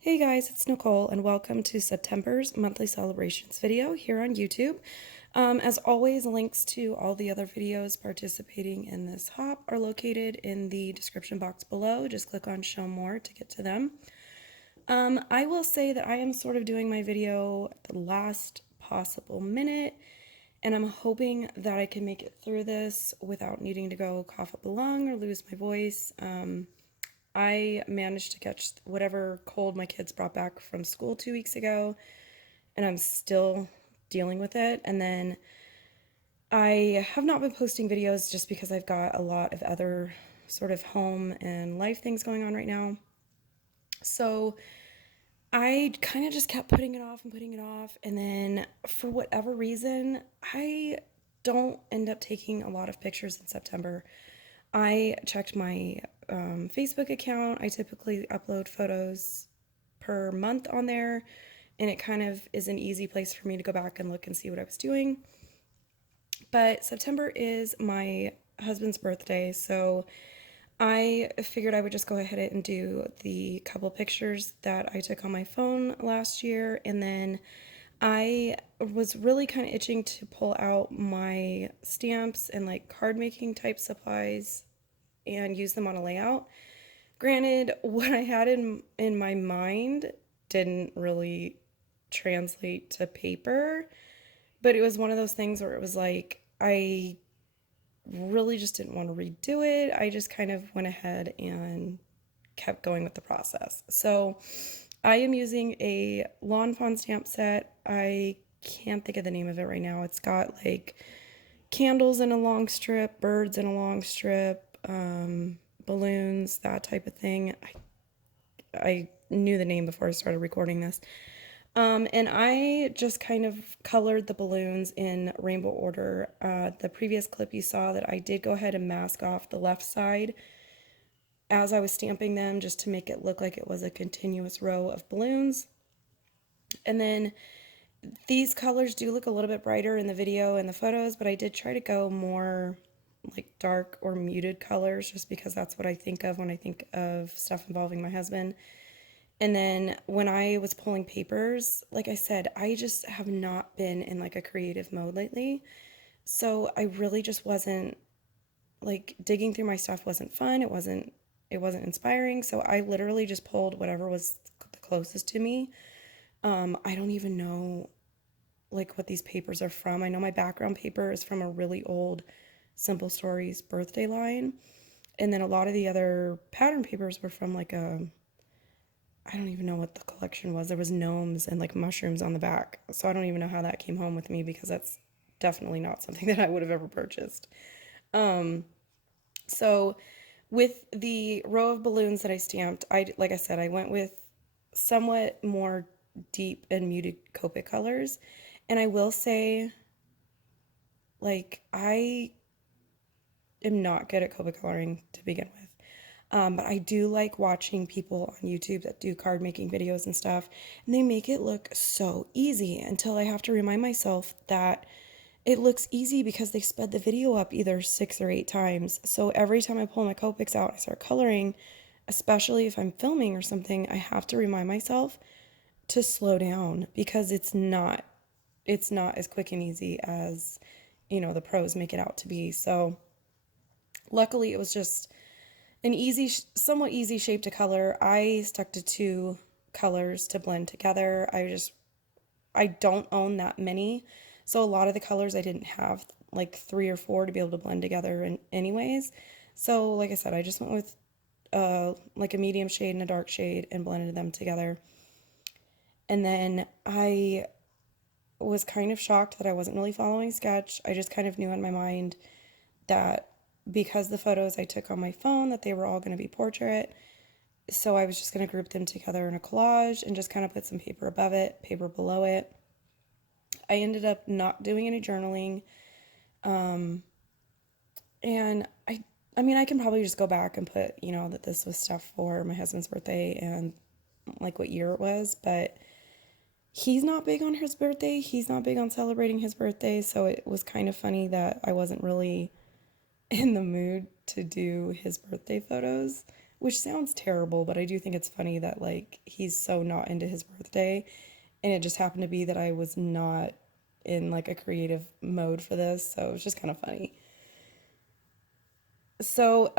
Hey guys, it's Nicole and welcome to September's monthly celebrations video here on YouTube. As always, links to all the other videos participating in this hop are located in the description box below. Just click on show more to get to them. I will say that I am sort of doing my video at the last possible minute, and I'm hoping that I can make it through this without needing to go cough up a lung or lose my voice. I managed to catch whatever cold my kids brought back from school 2 weeks ago, and I'm still dealing with it. And then I have not been posting videos just because I've got a lot of other sort of home and life things going on right now. So I kind of just kept putting it off and putting it off. And then for whatever reason, I don't end up taking a lot of pictures in September. I checked my Facebook account. I typically upload photos per month on there, and it kind of is an easy place for me to go back and look and see what I was doing. But September is my husband's birthday, so I figured I would just go ahead and do the couple pictures that I took on my phone last year, and then I was really kind of itching to pull out my stamps and like card making type supplies and use them on a layout. Granted, what I had in my mind didn't really translate to paper, but it was one of those things where it was like I really just didn't want to redo it. I just kind of went ahead and kept going with the process. So I am using a lawn fawn stamp set. I can't think of the name of it right now. It's got like candles in a long strip, birds in a long strip, balloons, that type of thing. I knew the name before I started recording this. And I just kind of colored the balloons in rainbow order. The previous clip you saw that I did go ahead and mask off the left side as I was stamping them just to make it look like it was a continuous row of balloons. And then these colors do look a little bit brighter in the video and the photos, but I did try to go more like dark or muted colors just because that's what I think of when I think of stuff involving my husband. And then when I was pulling papers, like I said, I just have not been in like a creative mode lately. So I really just wasn't like digging through my stuff wasn't fun. It wasn't inspiring. So I literally just pulled whatever was the closest to me. I don't even know like what these papers are from. I know my background paper is from a really old Simple Stories birthday line. And then a lot of the other pattern papers were from like I don't even know what the collection was. There was gnomes and like mushrooms on the back. So I don't even know how that came home with me because that's definitely not something that I would have ever purchased. So with the row of balloons that I stamped, like I said, I went with somewhat more deep and muted Copic colors. And I will say, like, I am not good at Copic coloring to begin with. But I do like watching people on YouTube that do card making videos and stuff, and they make it look so easy until I have to remind myself that it looks easy because they sped the video up either 6 or 8 times. So every time I pull my Copics out and I start coloring, especially if I'm filming or something, I have to remind myself to slow down because it's not as quick and easy as, the pros make it out to be. So luckily it was just an easy, somewhat easy shape to color. I stuck to 2 colors to blend together. I don't own that many. So a lot of the colors I didn't have like 3 or 4 to be able to blend together anyways. So like I said, I just went with like a medium shade and a dark shade and blended them together. And then I was kind of shocked that I wasn't really following sketch. I just kind of knew in my mind that because the photos I took on my phone that they were all going to be portrait. So I was just going to group them together in a collage and just kind of put some paper above it, paper below it. I ended up not doing any journaling. And I mean, I can probably just go back and put, that this was stuff for my husband's birthday and like what year it was, but he's not big on his birthday. He's not big on celebrating his birthday. So it was kind of funny that I wasn't really in the mood to do his birthday photos. which sounds terrible, but I do think it's funny that like he's so not into his birthday, and it just happened to be that I was not in like a creative mode for this, so it was just kind of funny. So,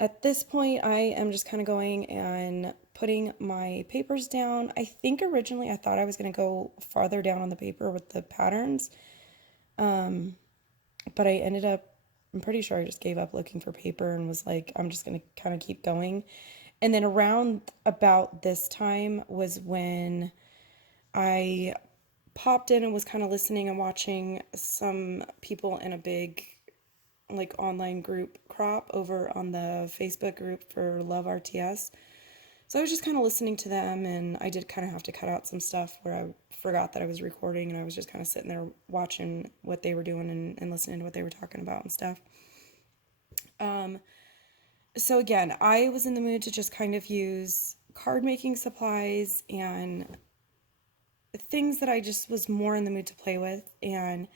at this point, I am just kind of going and putting my papers down. I think originally I thought I was going to go farther down on the paper with the patterns, but I ended up, I'm pretty sure I just gave up looking for paper and was like, I'm just going to kind of keep going. And then around about this time was when I popped in and was kind of listening and watching some people in a big like online group crop over on the Facebook group for Love RTS. So I was just kind of listening to them, and I did kind of have to cut out some stuff where I forgot that I was recording, and I was just kind of sitting there watching what they were doing and listening to what they were talking about and stuff. So again, I was in the mood to just kind of use card making supplies and things that I just was more in the mood to play with. And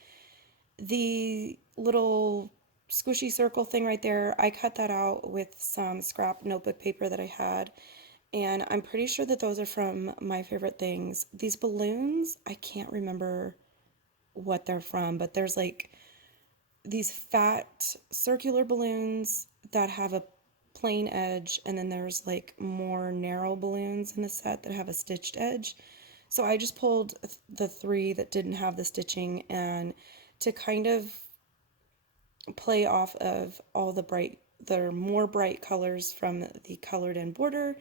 the little squishy circle thing right there, I cut that out with some scrap notebook paper that I had. And I'm pretty sure that those are from My Favorite Things. These balloons, I can't remember what they're from, but there's like these fat circular balloons that have a plain edge, and then there's like more narrow balloons in the set that have a stitched edge. So I just pulled the three that didn't have the stitching, and to kind of play off of all the more bright colors from the colored in border,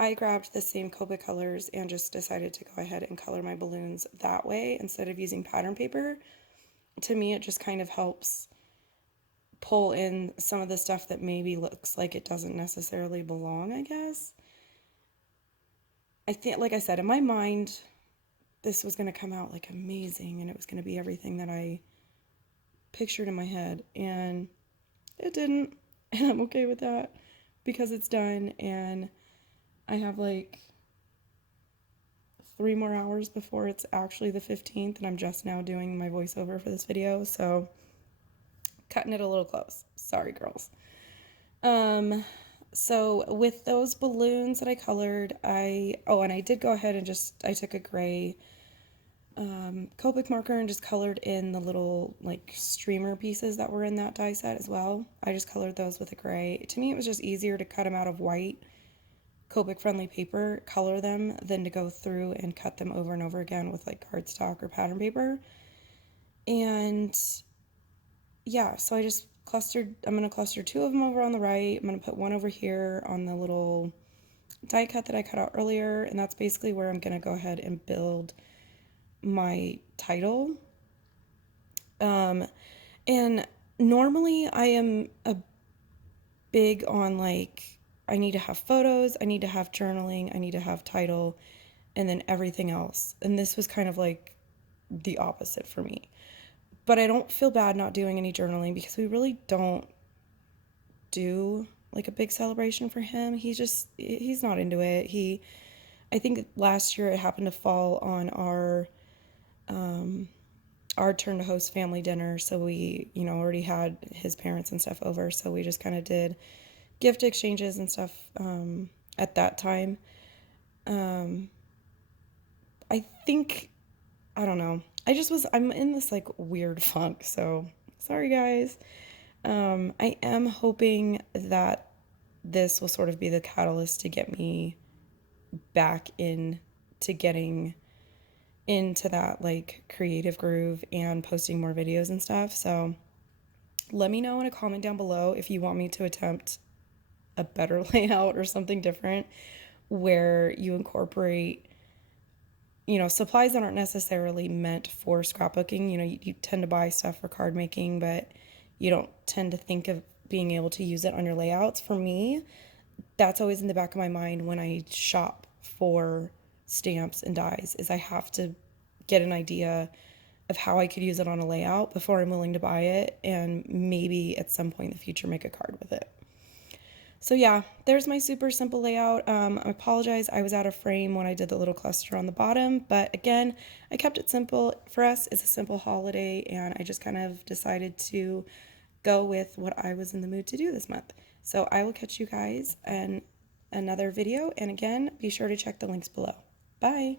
I grabbed the same Copic colors and just decided to go ahead and color my balloons that way instead of using pattern paper. To me, it just kind of helps pull in some of the stuff that maybe looks like it doesn't necessarily belong, I guess. I think, like I said, in my mind, this was going to come out like amazing and it was going to be everything that I pictured in my head, and it didn't. And I'm okay with that because it's done, and I have like 3 more hours before it's actually the 15th, and I'm just now doing my voiceover for this video, so cutting it a little close. Sorry, girls. So with those balloons that I colored, and I did go ahead and I took a gray Copic marker and just colored in the little like streamer pieces that were in that die set as well. I just colored those with a gray. To me, it was just easier to cut them out of white Copic friendly paper, color them, than to go through and cut them over and over again with like cardstock or pattern paper. And yeah, so I'm going to cluster two of them over on the right. I'm going to put one over here on the little die cut that I cut out earlier, and that's basically where I'm going to go ahead and build my title. And normally I am a big on like, I need to have photos, I need to have journaling, I need to have title, and then everything else. And this was kind of like the opposite for me. But I don't feel bad not doing any journaling because we really don't do like a big celebration for him. He's not into it. I think last year it happened to fall on our turn to host family dinner, so we, already had his parents and stuff over, so we just kind of did gift exchanges and stuff at that time. I think, I don't know. I'm in this like weird funk, so sorry guys. I am hoping that this will sort of be the catalyst to get me back in to getting into that like creative groove and posting more videos and stuff. So let me know in a comment down below if you want me to attempt a better layout or something different where you incorporate supplies that aren't necessarily meant for scrapbooking. You tend to buy stuff for card making, but you don't tend to think of being able to use it on your layouts. For me, that's always in the back of my mind when I shop for stamps and dies, is I have to get an idea of how I could use it on a layout before I'm willing to buy it, and maybe at some point in the future make a card with it. So yeah, there's my super simple layout. I apologize, I was out of frame when I did the little cluster on the bottom, but again, I kept it simple. For us, it's a simple holiday, and I just kind of decided to go with what I was in the mood to do this month. So I will catch you guys in another video. And again, be sure to check the links below. Bye.